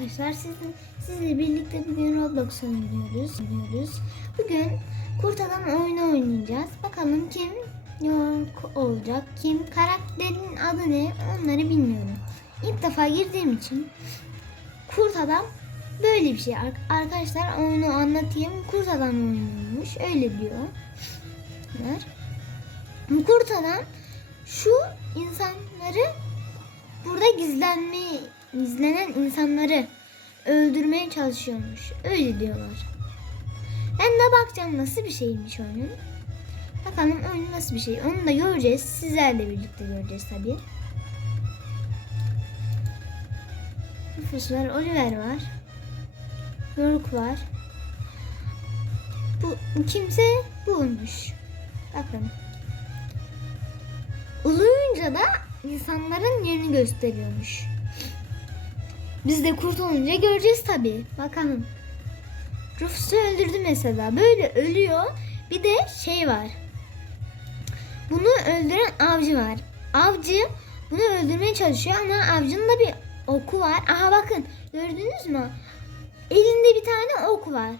arkadaşlar sizin sizle birlikte bugün Roblox oynuyoruz. oynuyoruz. Bugün Kurt Adam oyunu oynayacağız. Bakalım kim yok olacak, kim karakterin adı ne onları bilmiyorum. İlk defa girdiğim için Kurt Adam böyle bir şey. Ar- Arkadaşlar oyunu anlatayım. Kurt Adam oynuyormuş. Öyle diyor. Kurt Adam şu insanları burada gizlenme gizlenen insanları öldürmeye çalışıyormuş. Öyle diyorlar. Ben de bakacağım nasıl bir şeymiş oyun. Bakalım oyun nasıl bir şey. Onu da göreceğiz. Sizlerle birlikte göreceğiz tabii. Rufus var, Oliver var. Yoruk var. Bu kimse bulmuş. Bakın. Uluyunca da insanların yerini gösteriyormuş. Biz de kurt olunca göreceğiz tabii. Bakalım. Rufus'u öldürdü mesela. Böyle ölüyor. Bir de şey var. Bunu öldüren avcı var. Avcı bunu öldürmeye çalışıyor ama avcının da bir oku var. Aha bakın gördünüz mü? Elinde bir tane ok var.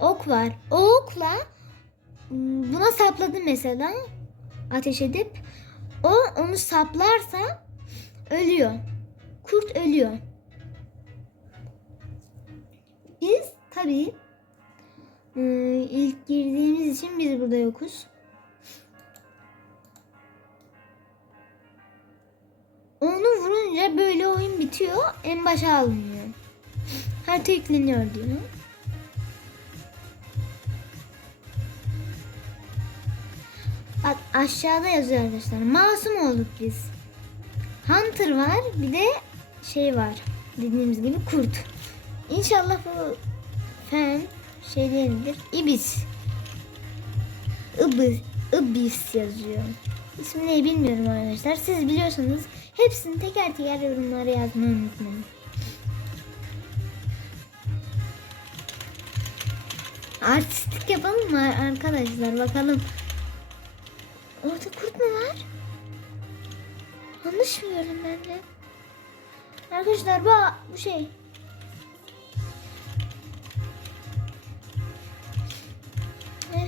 Ok var. O okla buna sapladı mesela. Ateş edip o onu saplarsa ölüyor. Kurt ölüyor. Tabii ıı, ilk girdiğimiz için biz burada yokuz. Onu vurunca böyle oyun bitiyor. En başa alınıyor. Harita yükleniyor diyor. Bak aşağıda yazıyor arkadaşlar. Masum olduk biz. Hunter var bir de şey var. Dediğimiz gibi kurt. İnşallah bu fen şey değildir. İbis. Ibis. Ibis yazıyor. İsmini bilmiyorum arkadaşlar. Siz biliyorsanız hepsini teker teker yorumlara yazmayı unutmayın. Artistik yapalım mı arkadaşlar? Bakalım. Orada kurt mu var? Yanlış mı gördüm ben de? Arkadaşlar bu, bu şey.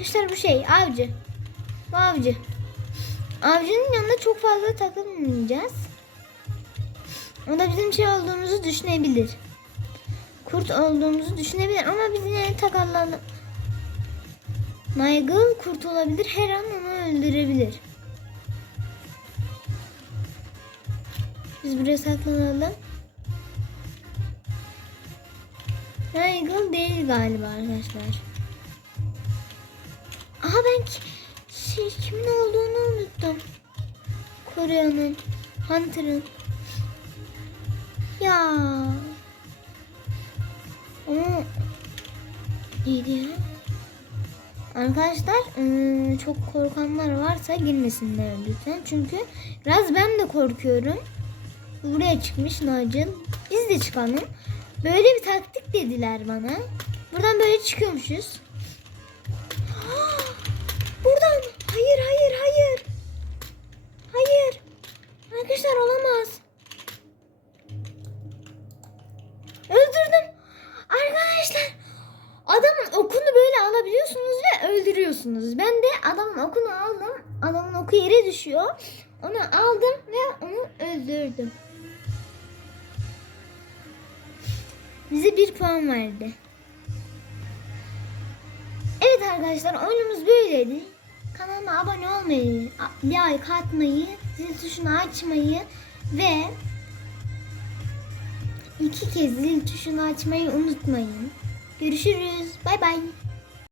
Arkadaşlar bu şey avcı. Bu avcı. Avcının yanında çok fazla takılmayacağız. O da bizim şey olduğumuzu düşünebilir. Kurt olduğumuzu düşünebilir ama biz yine takarlanı. Michael kurt olabilir. Her an onu öldürebilir. Biz buraya saklanalım. Michael değil galiba arkadaşlar. Ben şey, kimin olduğunu unuttum. Korea'nın, Hunter'ın. Ya. Ama neydi ya? Arkadaşlar ıı, çok korkanlar varsa girmesinler lütfen. Çünkü biraz ben de korkuyorum. Buraya çıkmış Nigel. Biz de çıkalım. Böyle bir taktik dediler bana. Buradan böyle çıkıyormuşuz. Buradan. Hayır hayır hayır. Hayır. Arkadaşlar olamaz. Öldürdüm. Arkadaşlar adamın okunu böyle alabiliyorsunuz ve öldürüyorsunuz. Ben de adamın okunu aldım. Adamın oku yere düşüyor. Onu aldım ve onu öldürdüm. Bize bir puan verdi. Evet arkadaşlar oyunumuz böyleydi. Kanalıma abone olmayı, like atmayı, zil tuşunu açmayı ve iki kez zil tuşunu açmayı unutmayın. Görüşürüz. Bay bay.